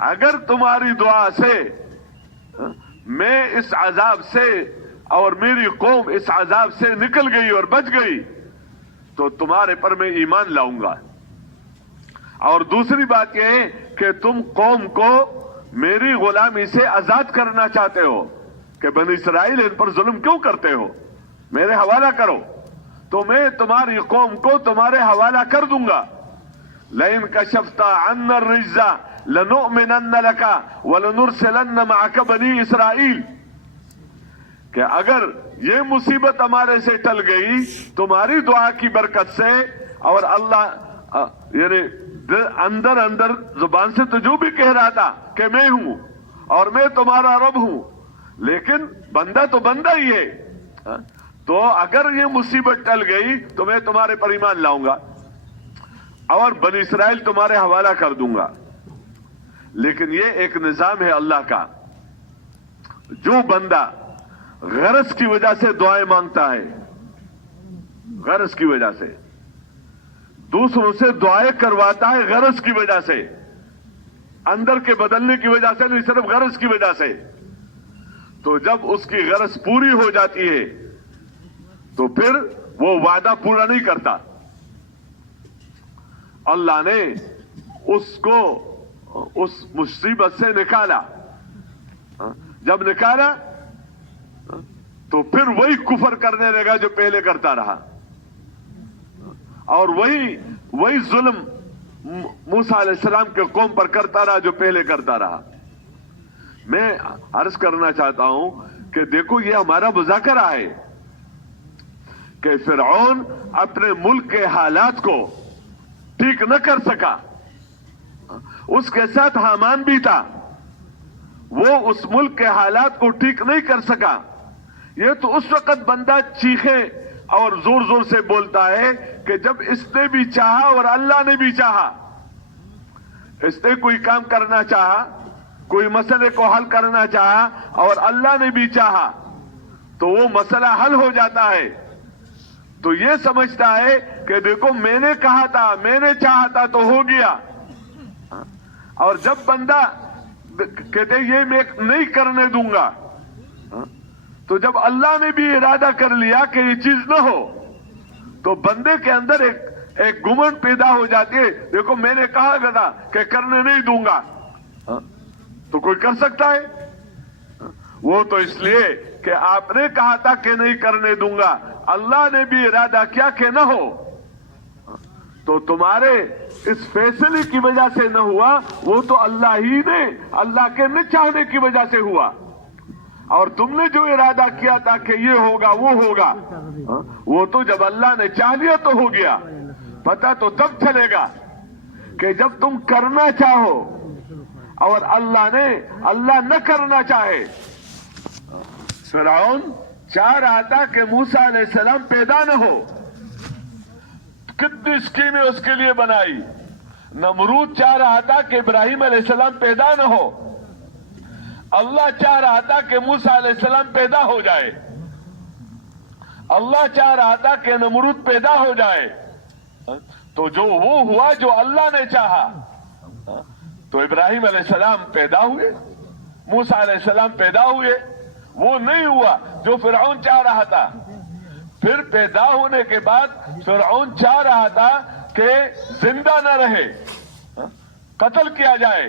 اگر تمہاری دعا سے میں اس عذاب سے اور میری قوم اس عذاب سے نکل گئی اور بچ گئی تو تمہارے پر میں ایمان لاؤں گا. اور دوسری بات یہ ہے کہ تم قوم کو میری غلامی سے آزاد کرنا چاہتے ہو کہ بنی اسرائیل ان پر ظلم کیوں کرتے ہو, میرے حوالہ کرو تو میں تمہاری قوم کو تمہارے حوالہ کر دوں گا. لئن کشفت عنا الرجز لنؤمنن لك ولنرسلن معك بنی اسرائیل, کہ اگر یہ مصیبت ہمارے سے ٹل گئی تمہاری دعا کی برکت سے, اور اللہ یعنی اندر اندر زبان سے تو جو بھی کہہ رہا تھا کہ میں ہوں اور میں تمہارا رب ہوں, لیکن بندہ تو بندہ ہی ہے, تو اگر یہ مصیبت ٹل گئی تو میں تمہارے پر ایمان لاؤں گا اور بنی اسرائیل تمہارے حوالہ کر دوں گا. لیکن یہ ایک نظام ہے اللہ کا, جو بندہ غرض کی وجہ سے دعائیں مانگتا ہے, غرض کی وجہ سے دوسروں سے دعائیں کرواتا ہے, غرض کی وجہ سے, اندر کے بدلنے کی وجہ سے نہیں, صرف غرض کی وجہ سے, تو جب اس کی غرض پوری ہو جاتی ہے تو پھر وہ وعدہ پورا نہیں کرتا. اللہ نے اس کو اس مصیبت سے نکالا, جب نکالا تو پھر وہی کفر کرنے لگا جو پہلے کرتا رہا, اور وہی ظلم موسیٰ علیہ السلام کے قوم پر کرتا رہا جو پہلے کرتا رہا. میں عرض کرنا چاہتا ہوں کہ دیکھو یہ ہمارا مذاکرہ ہے کہ فرعون اپنے ملک کے حالات کو ٹھیک نہ کر سکا, اس کے ساتھ حامان بھی تھا, وہ اس ملک کے حالات کو ٹھیک نہیں کر سکا. یہ تو اس وقت بندہ چیخے اور زور زور سے بولتا ہے کہ جب اس نے بھی چاہا اور اللہ نے بھی چاہا. اس نے کوئی کام کرنا چاہا, کوئی مسئلے کو حل کرنا چاہا اور اللہ نے بھی چاہا تو وہ مسئلہ حل ہو جاتا ہے. تو یہ سمجھتا ہے کہ دیکھو میں نے کہا تھا, میں نے چاہا تھا تو ہو گیا, اور جب بندہ کہتے یہ میں نہیں کرنے دوں گا تو جب اللہ نے بھی ارادہ کر لیا کہ یہ چیز نہ ہو تو بندے کے اندر ایک گمن پیدا ہو جاتی ہے, دیکھو میں نے کہا تھا کہ کرنے نہیں دوں گا, تو کوئی کر سکتا ہے؟ وہ تو اس لیے کہ آپ نے کہا تھا کہ نہیں کرنے دوں گا, اللہ نے بھی ارادہ کیا کہ نہ ہو, تو تمہارے اس فیصلے کی وجہ سے نہ ہوا, وہ تو اللہ ہی نے, اللہ کے نہ چاہنے کی وجہ سے ہوا. اور تم نے جو ارادہ کیا تھا کہ یہ ہوگا وہ ہوگا, وہ تو جب اللہ نے چاہ لیا تو ہو گیا. پتہ تو تب چلے گا کہ جب تم کرنا چاہو اور اللہ نہ کرنا چاہے. فرعون چاہ رہا تھا کہ موسیٰ علیہ السلام پیدا نہ ہو, کتنی اسکیمیں اس کے لیے بنائی. نمرود چاہ رہا تھا کہ ابراہیم علیہ السلام پیدا نہ ہو, اللہ چاہ رہا تھا کہ موسیٰ علیہ السلام پیدا ہو جائے, اللہ چاہ رہا تھا کہ نمرود پیدا ہو جائے. تو جو وہ ہوا جو اللہ نے چاہا, تو ابراہیم علیہ السلام پیدا ہوئے, موسیٰ علیہ السلام پیدا ہوئے. وہ نہیں ہوا جو فرعون چاہ رہا تھا. پھر پیدا ہونے کے بعد فرعون چاہ رہا تھا کہ زندہ نہ رہے, قتل کیا جائے.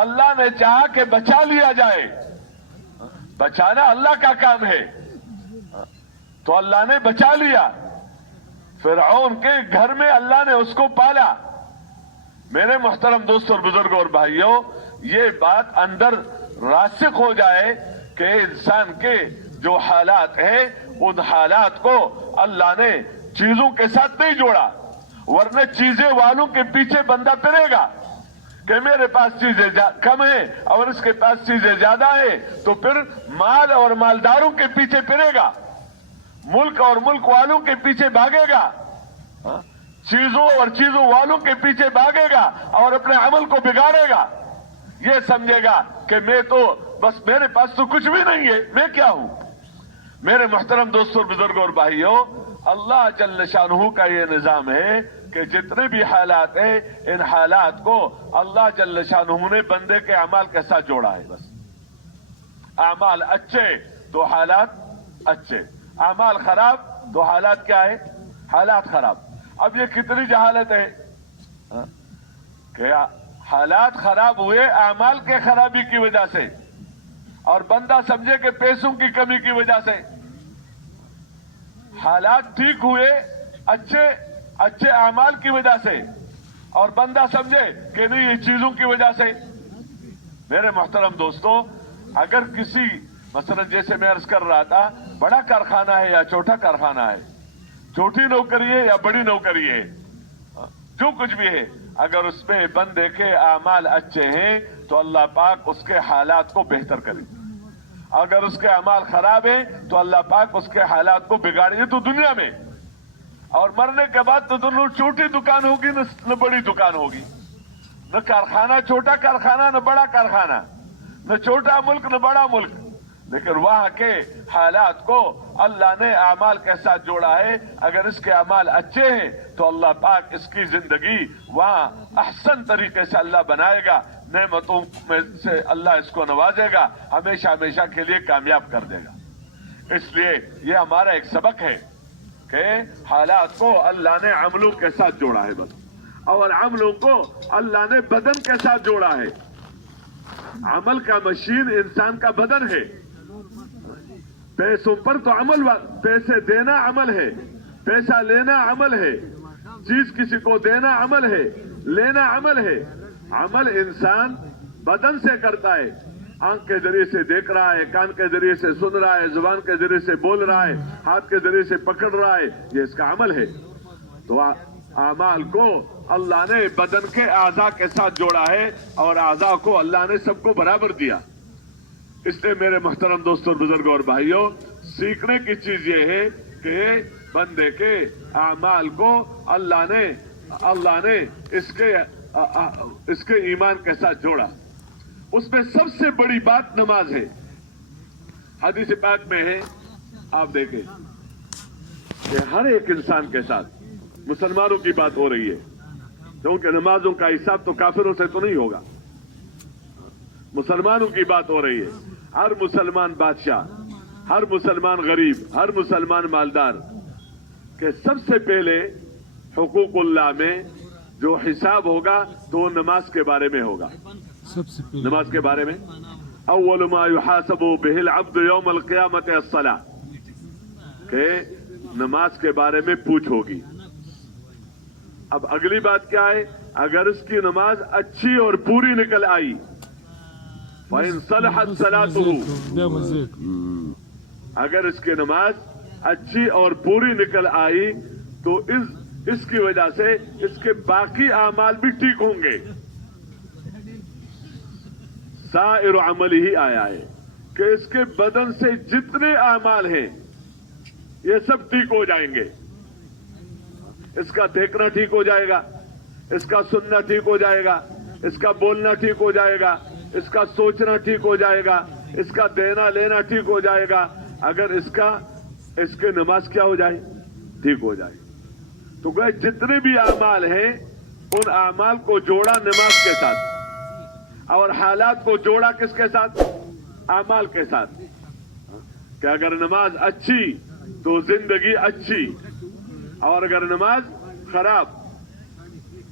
اللہ نے چاہا کہ بچا لیا جائے, بچانا اللہ کا کام ہے, تو اللہ نے بچا لیا. فرعون کے گھر میں اللہ نے اس کو پالا. میرے محترم دوستوں اور بزرگوں اور بھائیوں, یہ بات اندر راسخ ہو جائے کہ انسان کے جو حالات ہیں ان حالات کو اللہ نے چیزوں کے ساتھ نہیں جوڑا, ورنہ چیزیں والوں کے پیچھے بندہ پھرے گا کہ میرے پاس چیزیں کم ہیں اور اس کے پاس چیزیں زیادہ ہیں, تو پھر مال اور مالداروں کے پیچھے پھرے گا, ملک اور ملک والوں کے پیچھے بھاگے گا, چیزوں اور چیزوں والوں کے پیچھے بھاگے گا اور اپنے عمل کو بگاڑے گا. یہ سمجھے گا کہ میں تو بس میرے پاس تو کچھ بھی نہیں ہے, میں کیا ہوں. میرے محترم دوستوں اور بزرگوں اور بھائیوں, اللہ جل شانہ کا یہ نظام ہے کہ جتنے بھی حالات ہیں ان حالات کو اللہ جل شانہ نے بندے کے اعمال کے ساتھ جوڑا ہے. بس اعمال اچھے تو حالات اچھے، اعمال خراب تو حالات کیا ہے؟ حالات خراب. اب یہ کتنی جہالت ہے کہ حالات خراب ہوئے اعمال کے خرابی کی وجہ سے، اور بندہ سمجھے کہ پیسوں کی کمی کی وجہ سے. حالات ٹھیک ہوئے اچھے اعمال کی وجہ سے، اور بندہ سمجھے کہ نہیں یہ چیزوں کی وجہ سے. میرے محترم دوستو، اگر کسی مثلا جیسے میں عرض کر رہا تھا، بڑا کارخانہ ہے یا چھوٹا کارخانہ ہے، چھوٹی نوکری ہے یا بڑی نوکری ہے، جو کچھ بھی ہے، اگر اس میں بندے کے اعمال اچھے ہیں تو اللہ پاک اس کے حالات کو بہتر کرے. اگر اس کے اعمال خراب ہیں تو اللہ پاک اس کے حالات کو بگاڑے. تو دنیا میں اور مرنے کے بعد تو دونوں چھوٹی دکان ہوگی نہ بڑی دکان ہوگی، نہ کارخانہ چھوٹا کارخانہ نہ بڑا کارخانہ، نہ چھوٹا ملک نہ بڑا ملک. لیکن وہاں کے حالات کو اللہ نے اعمال کے ساتھ جوڑا ہے. اگر اس کے اعمال اچھے ہیں تو اللہ پاک اس کی زندگی وہاں احسن طریقے سے اللہ بنائے گا، نعمتوں میں سے اللہ اس کو نوازے گا، ہمیشہ ہمیشہ کے لیے کامیاب کر دے گا. اس لیے یہ ہمارا ایک سبق ہے کہ حالات کو اللہ نے عملوں کے ساتھ جوڑا ہے بس، اور عملوں کو اللہ نے بدن کے ساتھ جوڑا ہے. عمل کا مشین انسان کا بدن ہے. پیسوں پر تو عمل، پیسے دینا عمل ہے، پیسہ لینا عمل ہے، چیز کسی کو دینا عمل ہے، لینا عمل ہے. عمل انسان بدن سے کرتا ہے، آنکھ کے ذریعے سے دیکھ رہا ہے، کان کے ذریعے سے سن رہا ہے، زبان کے ذریعے سے بول رہا ہے، ہاتھ کے ذریعے سے پکڑ رہا ہے، یہ اس کا عمل ہے. تو اعمال کو اللہ نے بدن کے اعضاء کے ساتھ جوڑا ہے، اور اعضاء کو اللہ نے سب کو برابر دیا. اس لیے میرے محترم دوستوں، بزرگوں اور بھائیوں، سیکھنے کی چیز یہ ہے کہ بندے کے اعمال کو اللہ نے اس کے ایمان کے ساتھ جوڑا. اس میں سب سے بڑی بات نماز ہے. حدیث پاک میں ہے، آپ دیکھیں کہ ہر ایک انسان کے ساتھ، مسلمانوں کی بات ہو رہی ہے کیونکہ نمازوں کا حساب تو کافروں سے تو نہیں ہوگا، مسلمانوں کی بات ہو رہی ہے. ہر مسلمان بادشاہ، ہر مسلمان غریب، ہر مسلمان مالدار کہ سب سے پہلے حقوق اللہ میں جو حساب ہوگا تو وہ نماز کے بارے میں ہوگا. نماز کے بارے میں اول ما يحاسب به العبد يوم القیامت الصلاۃ، کہ نماز کے بارے میں پوچھ ہوگی. اب اگلی بات کیا ہے؟ اگر اس کی نماز اچھی اور پوری نکل آئی، فَإِن صَلَحَتْ صَلَاتُهُ، اگر اس کی نماز اچھی اور پوری نکل آئی تو اس کی وجہ سے اس کے باقی اعمال بھی ٹھیک ہوں گے. سائر عمل ہی آیا ہے کہ اس کے بدن سے جتنے اعمال ہیں یہ سب ٹھیک ہو جائیں گے. اس کا دیکھنا ٹھیک ہو جائے گا، اس کا سننا ٹھیک ہو جائے گا، اس کا بولنا ٹھیک ہو جائے گا، اس کا سوچنا ٹھیک ہو جائے گا، اس کا دینا لینا ٹھیک ہو جائے گا. اگر اس کے نماز کیا ہو جائے؟ ٹھیک ہو جائے. تو گئے جتنے بھی اعمال ہیں ان اعمال کو جوڑا نماز کے ساتھ، اور حالات کو جوڑا کس کے ساتھ؟ اعمال کے ساتھ. کہ اگر نماز اچھی تو زندگی اچھی، اور اگر نماز خراب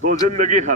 تو زندگی خراب.